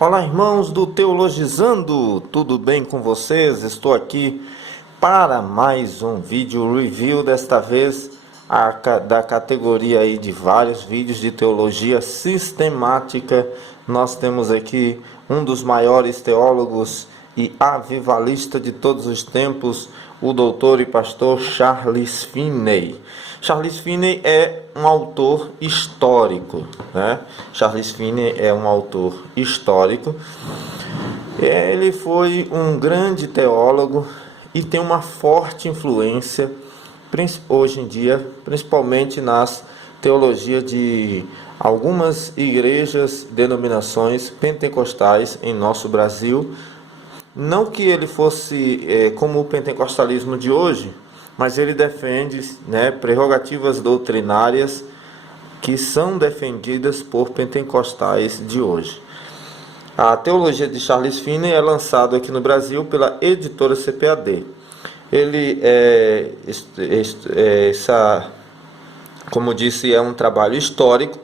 Olá, irmãos do Teologizando, tudo bem com vocês? Estou aqui para mais um vídeo review, desta vez da categoria aí de vários vídeos de teologia sistemática. Nós temos aqui um dos maiores teólogos e avivalista de todos os tempos, o doutor e pastor Charles Finney. Charles Finney é um autor histórico, né? Charles Finney é um autor histórico. Ele foi um grande teólogo e tem uma forte influência hoje em dia, principalmente nas teologias de algumas igrejas, denominações pentecostais em nosso Brasil. Não que ele fosse como o pentecostalismo de hoje, mas ele defende, prerrogativas doutrinárias que são defendidas por pentecostais de hoje. A teologia de Charles Finney é lançada aqui no Brasil pela editora CPAD. Ele como disse, é um trabalho histórico,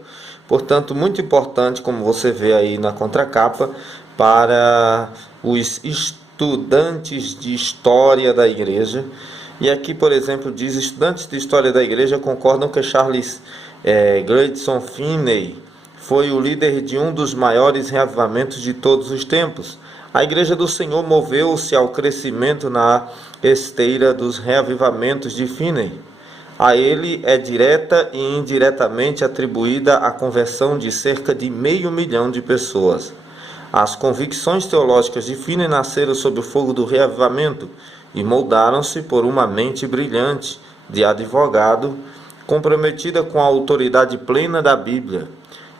portanto muito importante, como você vê aí na contracapa, para os estudantes de história da igreja. E aqui, por exemplo, diz: estudantes de história da igreja concordam que Charles Gladstone Finney foi o líder de um dos maiores reavivamentos de todos os tempos. A Igreja do Senhor moveu-se ao crescimento na esteira dos reavivamentos de Finney. A ele é direta e indiretamente atribuída a conversão de cerca de 500 mil de pessoas. As convicções teológicas de Finney nasceram sob o fogo do reavivamento e moldaram-se por uma mente brilhante de advogado, comprometida com a autoridade plena da Bíblia.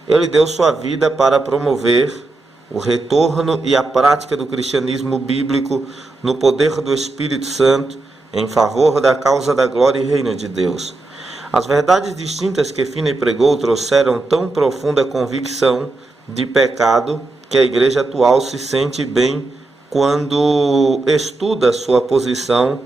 Ele deu sua vida para promover o retorno e a prática do cristianismo bíblico no poder do Espírito Santo, em favor da causa da glória e reino de Deus. As verdades distintas que Finney pregou trouxeram tão profunda convicção de pecado que a igreja atual se sente bem quando estuda sua posição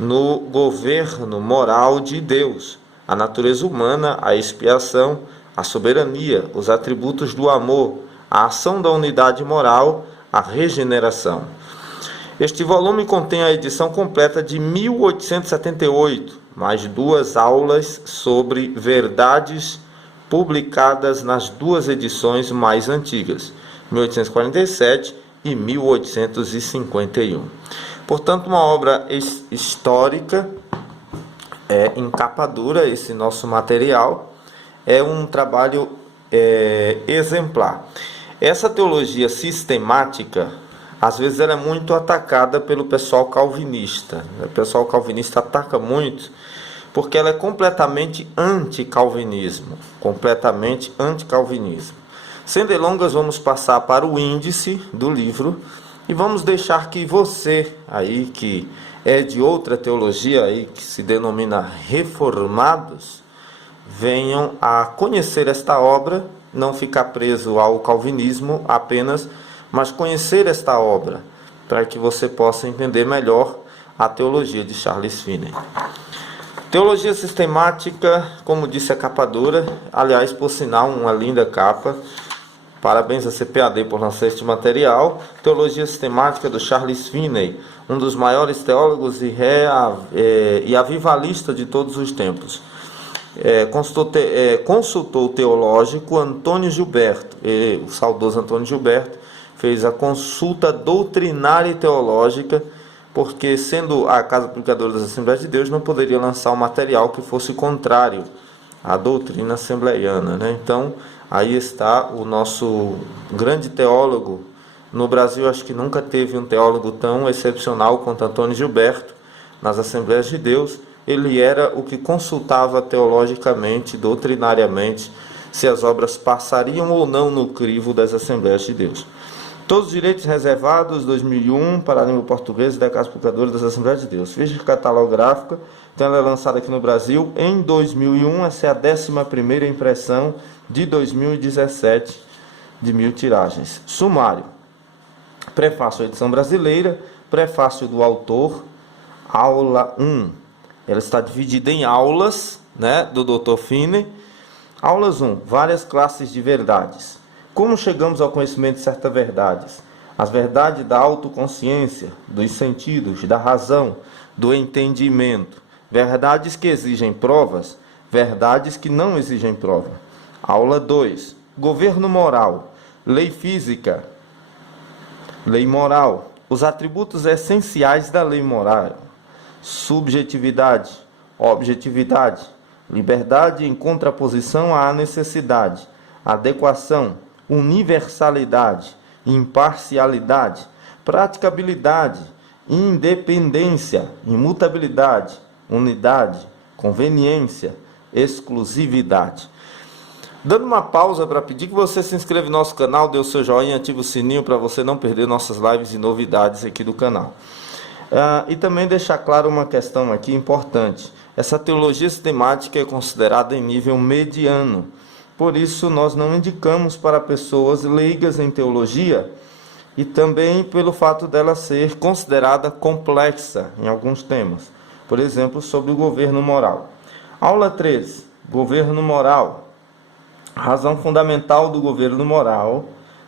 no governo moral de Deus, a natureza humana, a expiação, a soberania, os atributos do amor, a ação da unidade moral, a regeneração. Este volume contém a edição completa de 1878, mais 2 aulas sobre verdades publicadas nas 2 edições mais antigas, 1847 e 1851. Portanto, uma obra histórica, em capa dura. Esse nosso material é um trabalho exemplar. Essa teologia sistemática, às vezes, ela é muito atacada pelo pessoal calvinista. O pessoal calvinista ataca muito porque ela é completamente anticalvinismo. Completamente anticalvinismo. Sem delongas, vamos passar para o índice do livro e vamos deixar que você, aí que é de outra teologia, aí que se denomina reformados, venham a conhecer esta obra, não ficar preso ao calvinismo apenas, mas conhecer esta obra, para que você possa entender melhor a teologia de Charles Finney. Teologia sistemática, como disse a capa dura, aliás, por sinal, uma linda capa. Parabéns à CPAD por lançar este material. Teologia sistemática do Charles Finney, um dos maiores teólogos e avivalista de todos os tempos. Consultor teológico Antônio Gilberto, o saudoso Antônio Gilberto, fez a consulta doutrinária e teológica, porque, sendo a Casa Publicadora das Assembleias de Deus, não poderia lançar um material que fosse contrário à doutrina assembleiana, né? Então, aí está o nosso grande teólogo. No Brasil, acho que nunca teve um teólogo tão excepcional quanto Antônio Gilberto nas Assembleias de Deus. Ele era o que consultava teologicamente, doutrinariamente, se as obras passariam ou não no crivo das Assembleias de Deus. Todos os direitos reservados, 2001, para a língua portuguesa da Casa Publicadora das Assembleias de Deus. Ficha catalográfica, então ela é lançada aqui no Brasil em 2001, essa é a 11ª impressão de 2017, de 1000 tiragens. Sumário. Prefácio à edição brasileira, prefácio do autor, aula 1. Ela está dividida em aulas, do Dr. Finney. Aulas 1. Várias classes de verdades. Como chegamos ao conhecimento de certas verdades? As verdades da autoconsciência, dos sentidos, da razão, do entendimento. Verdades que exigem provas, verdades que não exigem prova. Aula 2. Governo moral, lei física, lei moral. Os atributos essenciais da lei moral: subjetividade, objetividade, liberdade em contraposição à necessidade, adequação, universalidade, imparcialidade, praticabilidade, independência, imutabilidade, unidade, conveniência, exclusividade. Dando uma pausa para pedir que você se inscreva no nosso canal, dê o seu joinha, ative o sininho para você não perder nossas lives e novidades aqui do canal. E também deixar claro uma questão aqui importante. Essa teologia sistemática é considerada em nível mediano. Por isso, nós não indicamos para pessoas leigas em teologia e também pelo fato dela ser considerada complexa em alguns temas. Por exemplo, sobre o governo moral. Aula 13. Governo moral. Razão fundamental do governo moral,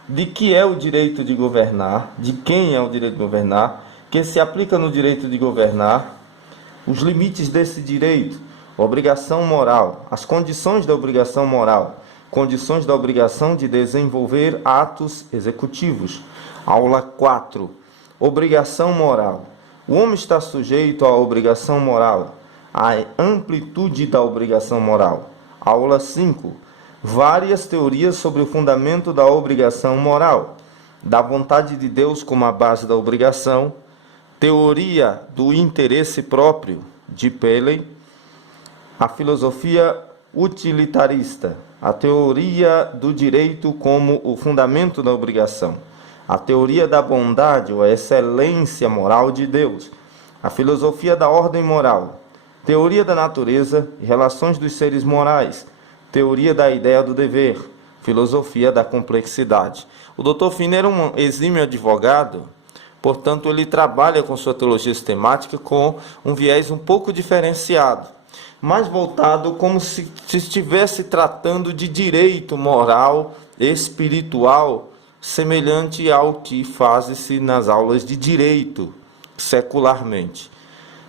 de que é o direito de governar, de quem é o direito de governar, que se aplica no direito de governar, os limites desse direito, obrigação moral, as condições da obrigação moral, condições da obrigação de desenvolver atos executivos. Aula 4. Obrigação moral. O homem está sujeito à obrigação moral, à amplitude da obrigação moral. Aula 5. Várias teorias sobre o fundamento da obrigação moral, da vontade de Deus como a base da obrigação, teoria do interesse próprio, de Paley, a filosofia utilitarista, a teoria do direito como o fundamento da obrigação, a teoria da bondade ou a excelência moral de Deus, a filosofia da ordem moral, teoria da natureza e relações dos seres morais, teoria da ideia do dever, filosofia da complexidade. O Dr. Finner é um exímio advogado, portanto, ele trabalha com sua teologia sistemática com um viés um pouco diferenciado, mais voltado como se estivesse tratando de direito moral, espiritual, semelhante ao que faz-se nas aulas de direito secularmente.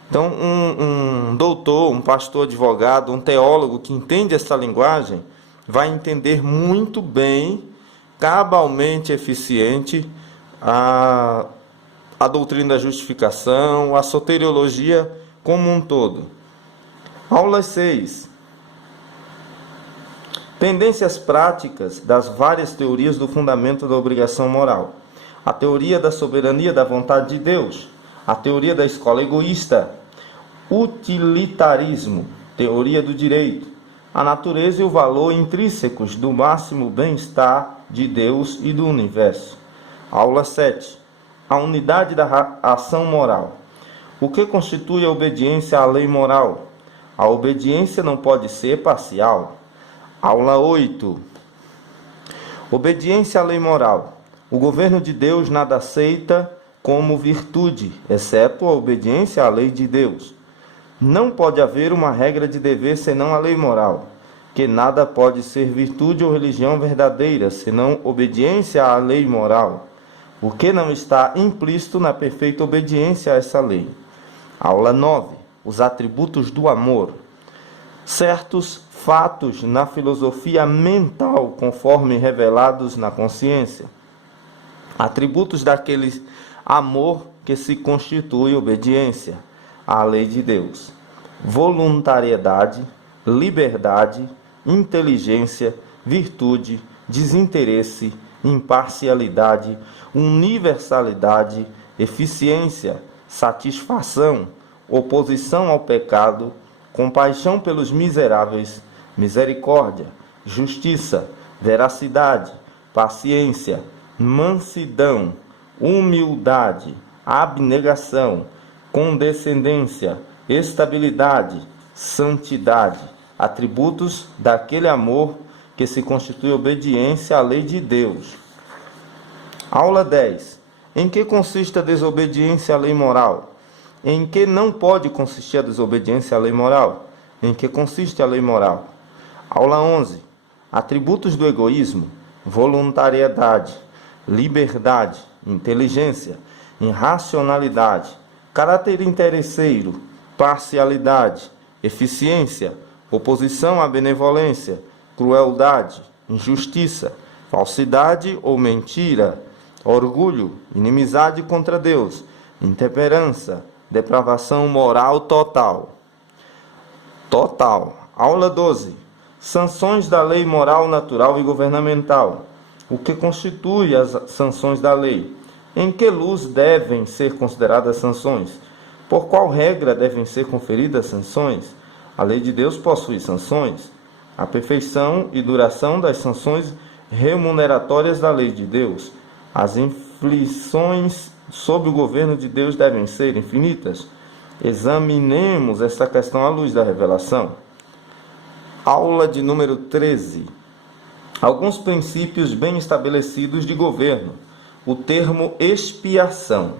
Então, um doutor, um pastor advogado, um teólogo que entende essa linguagem, vai entender muito bem, cabalmente eficiente, a doutrina da justificação, a soteriologia como um todo. Aula 6. Pendências práticas das várias teorias do fundamento da obrigação moral. A teoria da soberania da vontade de Deus. A teoria da escola egoísta. Utilitarismo, teoria do direito, a natureza e o valor intrínsecos do máximo bem-estar de Deus e do universo. Aula 7. A unidade da ação moral. O que constitui a obediência à lei moral? A obediência não pode ser parcial. Aula 8. Obediência à lei moral. O governo de Deus nada aceita como virtude, exceto a obediência à lei de Deus. Não pode haver uma regra de dever senão a lei moral, que nada pode ser virtude ou religião verdadeira, senão obediência à lei moral, o que não está implícito na perfeita obediência a essa lei. Aula 9. Os atributos do amor. Certos fatos na filosofia mental, conforme revelados na consciência. Atributos daquele amor que se constitui obediência à lei de Deus: voluntariedade, liberdade, inteligência, virtude, desinteresse, imparcialidade, universalidade, eficiência, satisfação, oposição ao pecado, compaixão pelos miseráveis, misericórdia, justiça, veracidade, paciência, mansidão, humildade, abnegação, condescendência, estabilidade, santidade, atributos daquele amor que se constitui obediência à lei de Deus. Aula 10. Em que consiste a desobediência à lei moral? Em que não pode consistir a desobediência à lei moral? Em que consiste a lei moral? Aula 11. Atributos do egoísmo. voluntariedade, liberdade, inteligência, irracionalidade, caráter interesseiro, parcialidade, eficiência, oposição à benevolência, crueldade, injustiça, falsidade ou mentira, orgulho, inimizade contra Deus, intemperança, depravação moral total. Aula 12. Sanções da lei moral, natural e governamental. O que constitui as sanções da lei? Em que luz devem ser consideradas sanções? Por qual regra devem ser conferidas sanções? A lei de Deus possui sanções. A perfeição e duração das sanções remuneratórias da lei de Deus. As inflições sob o governo de Deus devem ser infinitas. Examinemos esta questão à luz da revelação. Aula de número 13. Alguns princípios bem estabelecidos de governo. O termo expiação.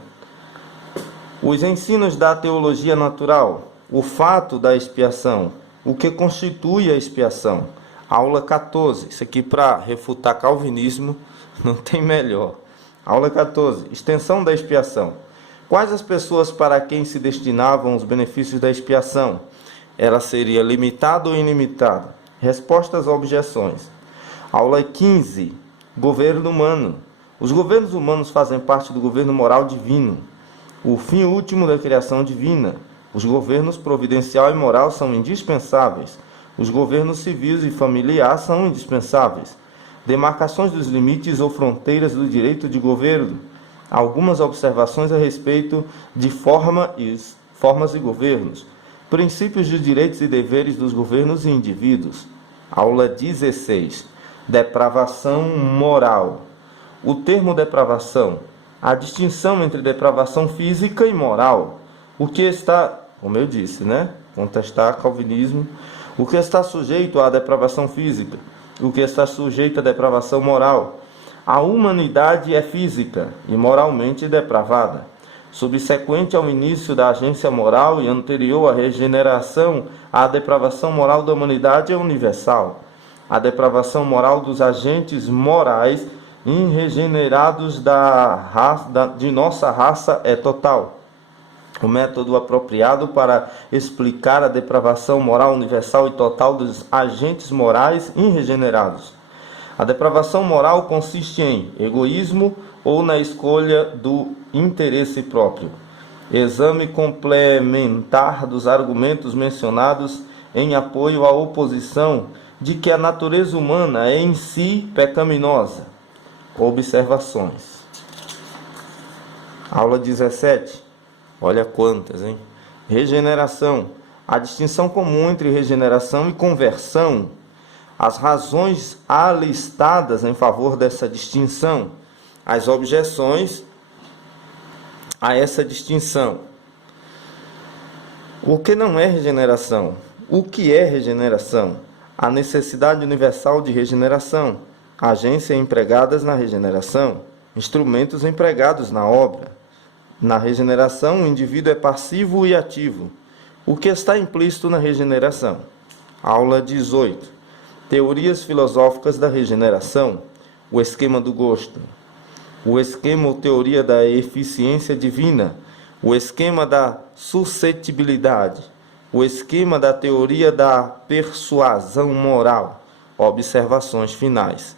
Os ensinos da teologia natural. O fato da expiação. O que constitui a expiação. Aula 14. Isso aqui para refutar calvinismo não tem melhor. Aula 14. Extensão da expiação. Quais as pessoas para quem se destinavam os benefícios da expiação? Ela seria limitada ou ilimitada? Respostas a objeções. Aula 15. Governo humano. Os governos humanos fazem parte do governo moral divino, o fim último da criação divina. Os governos providencial e moral são indispensáveis. Os governos civis e familiar são indispensáveis. Demarcações dos limites ou fronteiras do direito de governo. Algumas observações a respeito de formas e governos. Princípios de direitos e deveres dos governos e indivíduos. Aula 16. Depravação moral. O termo depravação. A distinção entre depravação física e moral. O que está, como eu disse, contestar calvinismo. O que está sujeito à depravação física. O que está sujeito à depravação moral. A humanidade é física e moralmente depravada. Subsequente ao início da agência moral e anterior à regeneração, a depravação moral da humanidade é universal. A depravação moral dos agentes morais irregenerados de nossa raça é total. O método apropriado para explicar a depravação moral universal e total dos agentes morais irregenerados. A depravação moral consiste em egoísmo ou na escolha do interesse próprio. Exame complementar dos argumentos mencionados em apoio à oposição de que a natureza humana é em si pecaminosa. Observações. Aula 17. Olha quantas, hein? Regeneração. A distinção comum entre regeneração e conversão. As razões alistadas em favor dessa distinção. As objeções a essa distinção. O que não é regeneração? O que é regeneração? A necessidade universal de regeneração. Agências empregadas na regeneração. Instrumentos empregados na obra. Na regeneração, o indivíduo é passivo e ativo. O que está implícito na regeneração? Aula 18. Teorias filosóficas da regeneração. O esquema do gosto. O esquema ou teoria da eficiência divina. O esquema da suscetibilidade. O esquema da teoria da persuasão moral. Observações finais.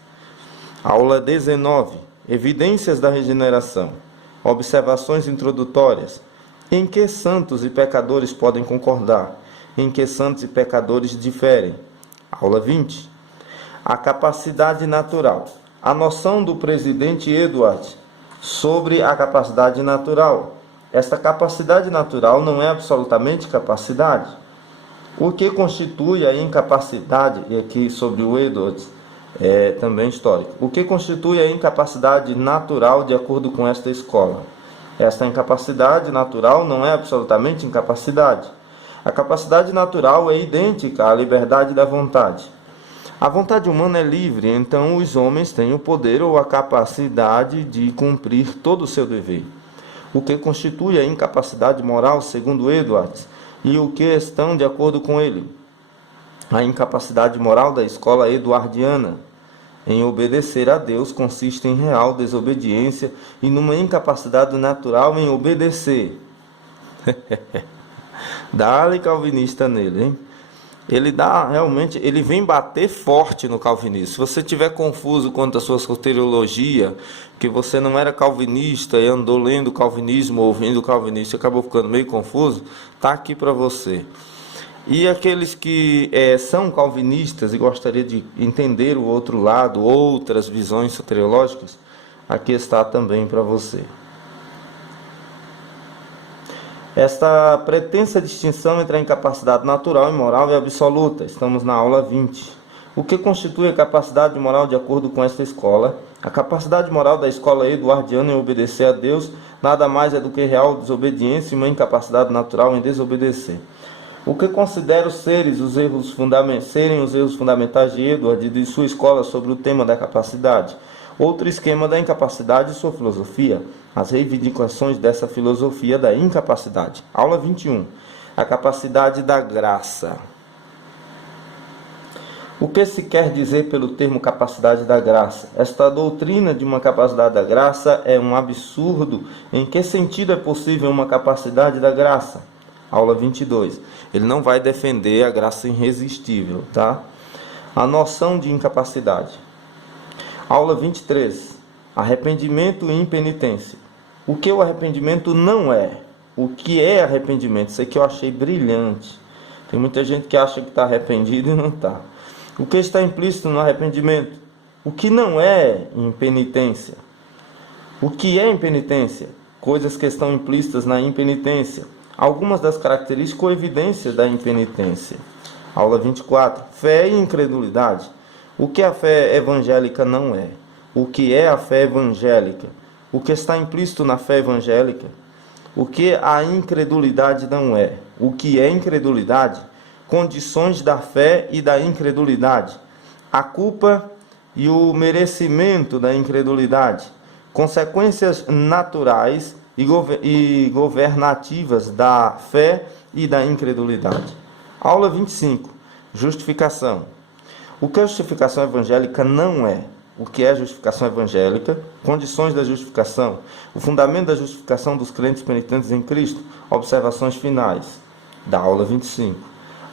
Aula 19. Evidências da regeneração. Observações introdutórias. Em que santos e pecadores podem concordar? Em que santos e pecadores diferem? Aula 20. A capacidade natural. A noção do presidente Edward sobre a capacidade natural. Esta capacidade natural não é absolutamente capacidade. O que constitui a incapacidade, e aqui sobre o Edward, é também histórico. O que constitui a incapacidade natural de acordo com esta escola? Esta incapacidade natural não é absolutamente incapacidade. A capacidade natural é idêntica à liberdade da vontade. A vontade humana é livre, então os homens têm o poder ou a capacidade de cumprir todo o seu dever. O que constitui a incapacidade moral, segundo Edwards, e o que estão de acordo com ele? A incapacidade moral da escola eduardiana em obedecer a Deus consiste em real desobediência e numa incapacidade natural em obedecer. Dá-lhe calvinista nele, hein? Ele vem bater forte no calvinismo. Se você estiver confuso quanto à sua soteriologia, que você não era calvinista e andou lendo calvinismo, ouvindo calvinista, e acabou ficando meio confuso, tá aqui para você. E aqueles que são calvinistas e gostariam de entender o outro lado, outras visões soteriológicas, aqui está também para você. Esta pretensa distinção entre a incapacidade natural e moral é absoluta. Estamos na aula 20. O que constitui a capacidade moral de acordo com esta escola? A capacidade moral da escola eduardiana em obedecer a Deus nada mais é do que real desobediência e uma incapacidade natural em desobedecer. O que considero serem os erros fundamentais de Edward e de sua escola sobre o tema da capacidade? Outro esquema da incapacidade e sua filosofia. As reivindicações dessa filosofia da incapacidade. Aula 21. A capacidade da graça. O que se quer dizer pelo termo capacidade da graça? Esta doutrina de uma capacidade da graça é um absurdo. Em que sentido é possível uma capacidade da graça? Aula 22. Ele não vai defender a graça irresistível, tá? A noção de incapacidade. Aula 23. Arrependimento e impenitência. O que o arrependimento não é? O que é arrependimento? Isso aqui eu achei brilhante. Tem muita gente que acha que está arrependido e não está. O que está implícito no arrependimento? O que não é impenitência? O que é impenitência? Coisas que estão implícitas na impenitência. Algumas das características ou evidências da impenitência. Aula 24. Fé e incredulidade. O que a fé evangélica não é? O que é a fé evangélica? O que está implícito na fé evangélica? O que a incredulidade não é? O que é incredulidade? Condições da fé e da incredulidade. A culpa e o merecimento da incredulidade. Consequências naturais e governativas da fé e da incredulidade. Aula 25. Justificação. O que a justificação evangélica não é? O que é justificação evangélica? Condições da justificação. O fundamento da justificação dos crentes penitentes em Cristo. Observações finais da aula 25.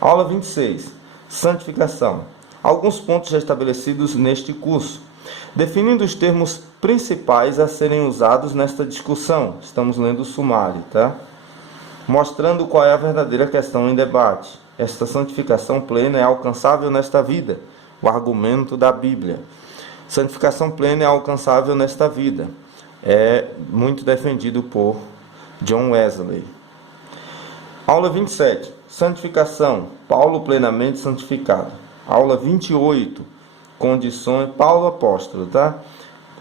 Aula 26. Santificação. Alguns pontos já estabelecidos neste curso. Definindo os termos principais a serem usados nesta discussão. Estamos lendo o sumário, tá? Mostrando qual é a verdadeira questão em debate. Esta santificação plena é alcançável nesta vida. O argumento da Bíblia. Santificação plena é alcançável nesta vida. É muito defendido por John Wesley. Aula 27. Santificação. Paulo plenamente santificado. Aula 28. Condições. Paulo apóstolo, tá?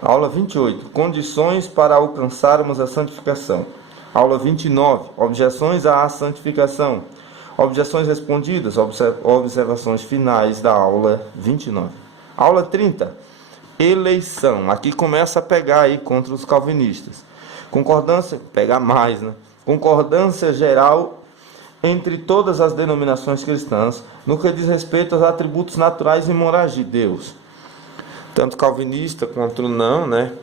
Aula 28. Condições para alcançarmos a santificação. Aula 29. Objeções à santificação. Objeções respondidas. Observações finais da aula 29. Aula 30. Eleição. Aqui começa a pegar aí contra os calvinistas. Concordância, pegar mais, né? Concordância geral entre todas as denominações cristãs no que diz respeito aos atributos naturais e morais de Deus. Tanto calvinista quanto não, né?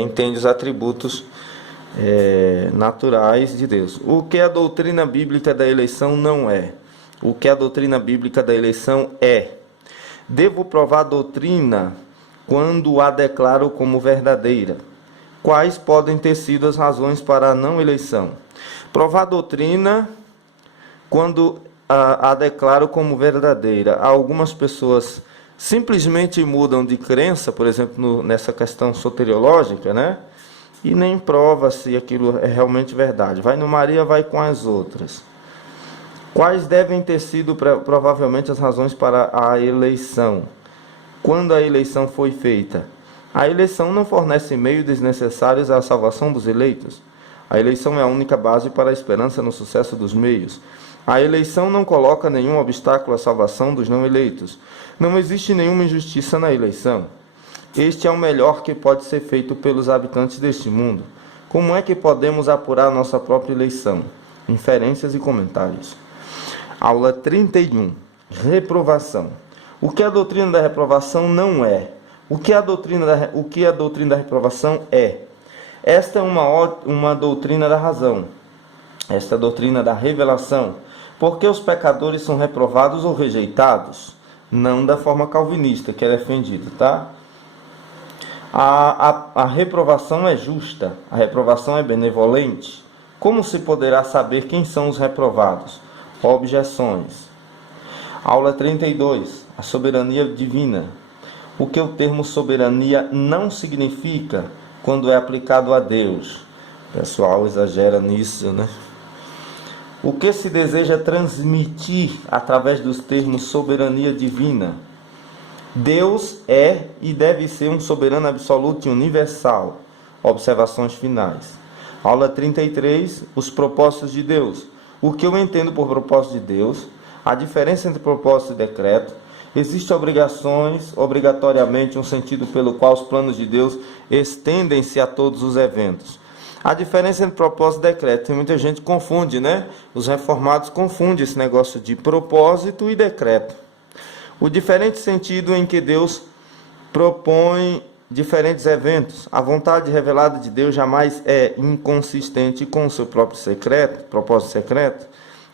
Entende os atributos naturais de Deus. O que a doutrina bíblica da eleição não é? O que a doutrina bíblica da eleição é? Devo provar a doutrina quando a declaro como verdadeira. Quais podem ter sido as razões para a não eleição? Provar a doutrina quando a declaro como verdadeira. Algumas pessoas simplesmente mudam de crença, por exemplo, nessa questão soteriológica, né? E nem prova se aquilo é realmente verdade. Vai no Maria, vai com as outras. Quais devem ter sido provavelmente as razões para a eleição? Quando a eleição foi feita? A eleição não fornece meios desnecessários à salvação dos eleitos. A eleição é a única base para a esperança no sucesso dos meios. A eleição não coloca nenhum obstáculo à salvação dos não eleitos. Não existe nenhuma injustiça na eleição. Este é o melhor que pode ser feito pelos habitantes deste mundo. Como é que podemos apurar nossa própria eleição? Inferências e comentários. Aula 31. Reprovação. O que a doutrina da reprovação não é? O que a doutrina da reprovação é? Esta é uma doutrina da razão. Esta é a doutrina da revelação. Porque os pecadores são reprovados ou rejeitados? Não da forma calvinista que é defendida, tá? A reprovação é justa, a reprovação é benevolente. Como se poderá saber quem são os reprovados? Objeções. Aula 32. A soberania divina. O que o termo soberania não significa quando é aplicado a Deus? O pessoal exagera nisso, né? O que se deseja transmitir através dos termos soberania divina? Deus é e deve ser um soberano absoluto e universal. Observações finais. Aula 33. Os propósitos de Deus. O que eu entendo por propósito de Deus? A diferença entre propósito e decreto. Existe obrigatoriamente um sentido pelo qual os planos de Deus estendem-se a todos os eventos. A diferença entre propósito e decreto. Tem muita gente que confunde, né? Os reformados confundem esse negócio de propósito e decreto. O diferente sentido em que Deus propõe diferentes eventos. A vontade revelada de Deus jamais é inconsistente com o seu próprio propósito secreto.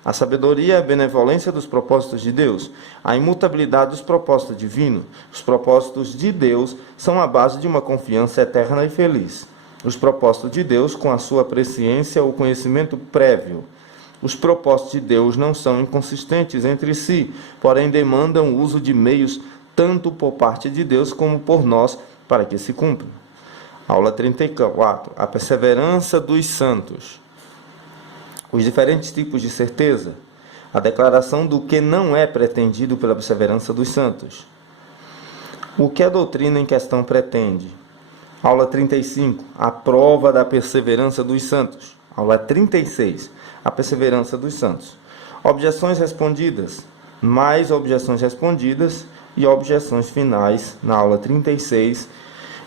A sabedoria e a benevolência dos propósitos de Deus. A imutabilidade dos propósitos divinos. Os propósitos de Deus são a base de uma confiança eterna e feliz. Os propósitos de Deus com a sua presciência ou conhecimento prévio. Os propósitos de Deus não são inconsistentes entre si, porém demandam o uso de meios tanto por parte de Deus como por nós para que se cumpram. Aula 34. A perseverança dos santos. Os diferentes tipos de certeza. A declaração do que não é pretendido pela perseverança dos santos. O que a doutrina em questão pretende? Aula 35. A prova da perseverança dos santos. Aula 36. A perseverança dos santos. Objeções respondidas. Mais objeções respondidas e objeções finais na aula 36.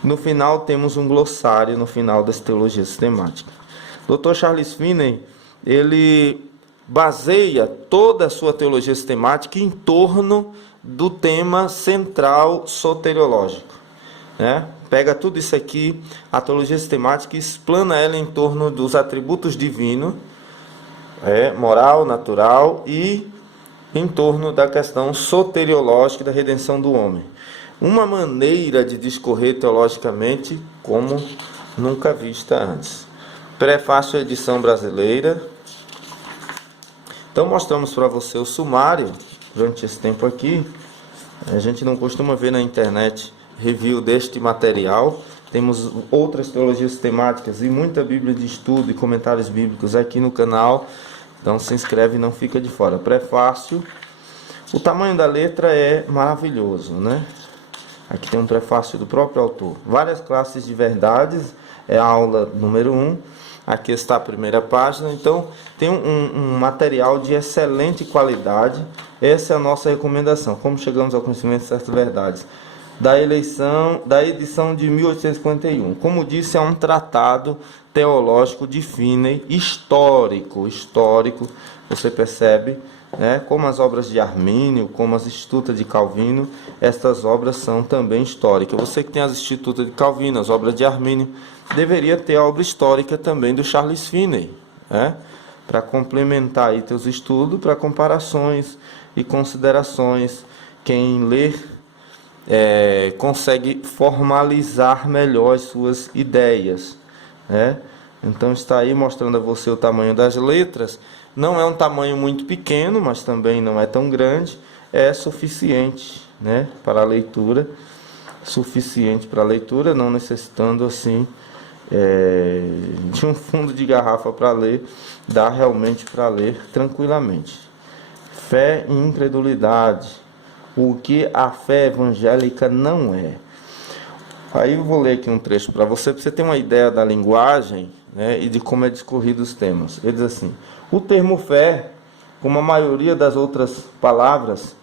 No final temos um glossário no final das teologias sistemáticas. Dr. Charles Finney, ele baseia toda a sua teologia sistemática em torno do tema central soteriológico, né? Pega tudo isso aqui, a teologia sistemática, e explana ela em torno dos atributos divinos, moral, natural, e em torno da questão soteriológica da redenção do homem. Uma maneira de discorrer teologicamente como nunca vista antes. Prefácio à edição brasileira. Então mostramos para você o sumário durante esse tempo aqui. A gente não costuma ver na internet review deste material. Temos outras teologias sistemáticas e muita Bíblia de estudo e comentários bíblicos aqui no canal. Então se inscreve e não fica de fora. Prefácio. O tamanho da letra é maravilhoso, né? Aqui tem um prefácio do próprio autor. Várias classes de verdades. É a aula número 1. Aqui está a primeira página. Então tem um material de excelente qualidade. Essa é a nossa recomendação. Como chegamos ao conhecimento de certas verdades. Da edição de 1851. Como disse, é um tratado teológico de Finney, histórico. Você percebe, né? Como as obras de Armínio, como as Institutas de Calvino, estas obras são também históricas. Você que tem as Institutas de Calvino, as obras de Armínio, deveria ter a obra histórica também do Charles Finney, né? Para complementar aí teus estudos, para comparações e considerações. Quem ler consegue formalizar melhor as suas ideias, né? Então está aí mostrando a você o tamanho das letras. Não é um tamanho muito pequeno, mas também não é tão grande. É suficiente, né, para a leitura. Suficiente para a leitura, não necessitando assim de um fundo de garrafa para ler. Dá realmente para ler tranquilamente. Fé e incredulidade. O que a fé evangélica não é. Aí eu vou ler aqui um trecho para você ter uma ideia da linguagem, né, e de como é discorrido os temas. Ele diz assim: o termo fé, como a maioria das outras palavras,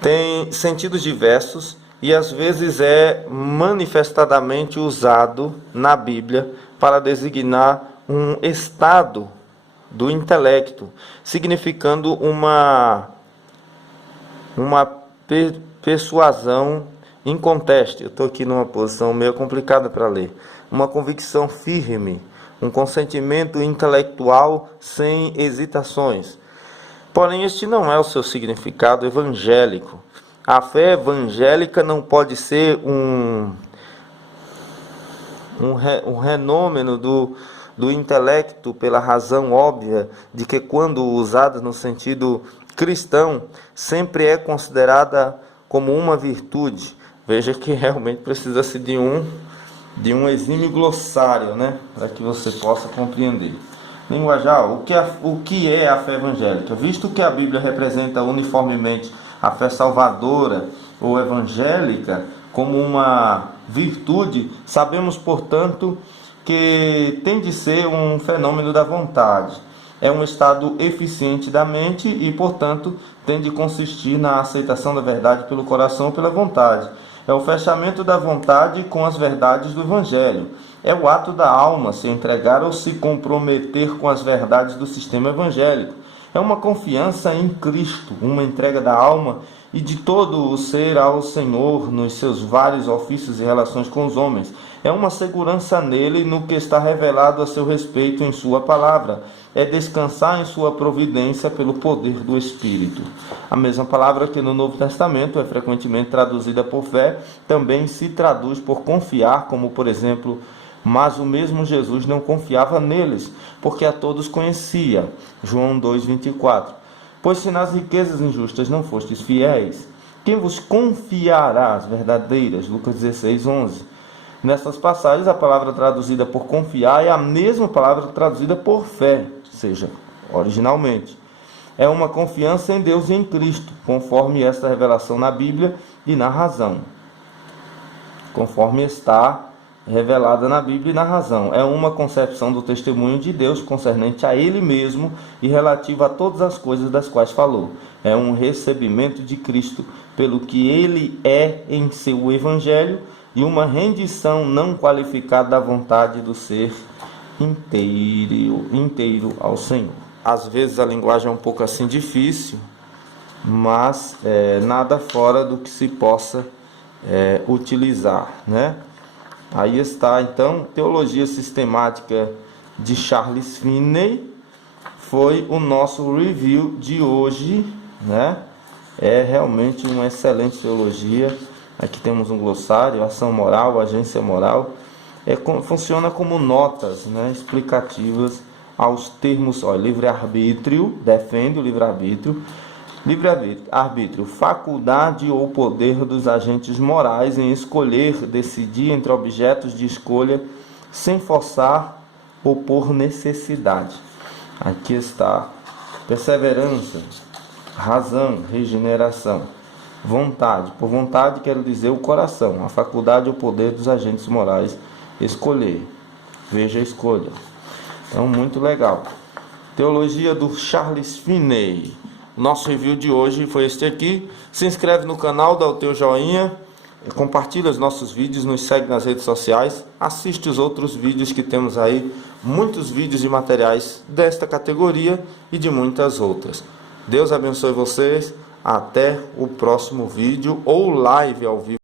tem sentidos diversos e às vezes é manifestadamente usado na Bíblia para designar um estado do intelecto, significando uma uma persuasão inconteste. Eu estou aqui numa posição meio complicada para ler. Uma convicção firme, um consentimento intelectual sem hesitações. Porém, este não é o seu significado evangélico. A fé evangélica não pode ser um fenômeno do intelecto pela razão óbvia de que, quando usada no sentido cristão, sempre é considerada como uma virtude. Veja que realmente precisa-se de um exímio glossário, né, para que você possa compreender. Linguajar, o que é a fé evangélica? Visto que a Bíblia representa uniformemente a fé salvadora ou evangélica como uma virtude, sabemos, portanto, que tem de ser um fenômeno da vontade. É um estado eficiente da mente e, portanto, tem de consistir na aceitação da verdade pelo coração ou pela vontade. É o fechamento da vontade com as verdades do Evangelho. É o ato da alma se entregar ou se comprometer com as verdades do sistema evangélico. É uma confiança em Cristo, uma entrega da alma e de todo o ser ao Senhor nos seus vários ofícios e relações com os homens. É uma segurança nele no que está revelado a seu respeito em sua palavra. É descansar em sua providência pelo poder do Espírito. A mesma palavra que no Novo Testamento é frequentemente traduzida por fé, também se traduz por confiar, como por exemplo, mas o mesmo Jesus não confiava neles, porque a todos conhecia. João 2,24. Pois se nas riquezas injustas não fostes fiéis, quem vos confiará as verdadeiras? Lucas 16:11. Nessas passagens, a palavra traduzida por confiar é a mesma palavra traduzida por fé, ou seja, originalmente. É uma confiança em Deus e em Cristo, conforme esta revelação na Bíblia e na razão. Conforme está revelada na Bíblia e na razão. É uma concepção do testemunho de Deus concernente a Ele mesmo e relativa a todas as coisas das quais falou. É um recebimento de Cristo pelo que Ele é em seu Evangelho e uma rendição não qualificada da vontade do ser inteiro ao Senhor. Às vezes a linguagem é um pouco assim difícil, mas nada fora do que se possa utilizar, né? Aí está, então, Teologia Sistemática de Charles Finney, foi o nosso review de hoje, né? É realmente uma excelente teologia. Aqui temos um glossário, ação moral, agência moral. Funciona como notas, né, explicativas aos termos, livre-arbítrio, defende o livre-arbítrio. Livre-arbítrio, faculdade ou poder dos agentes morais em escolher, decidir entre objetos de escolha sem forçar ou por necessidade. Aqui está perseverança, razão, regeneração, vontade. Por vontade quero dizer o coração, a faculdade ou poder dos agentes morais escolher. Veja a escolha. Então, muito legal. Teologia do Charles Finney. Nosso review de hoje foi este aqui. Se inscreve no canal, dá o teu joinha, compartilha os nossos vídeos, nos segue nas redes sociais, assiste os outros vídeos que temos aí, muitos vídeos de materiais desta categoria e de muitas outras. Deus abençoe vocês, até o próximo vídeo ou live ao vivo.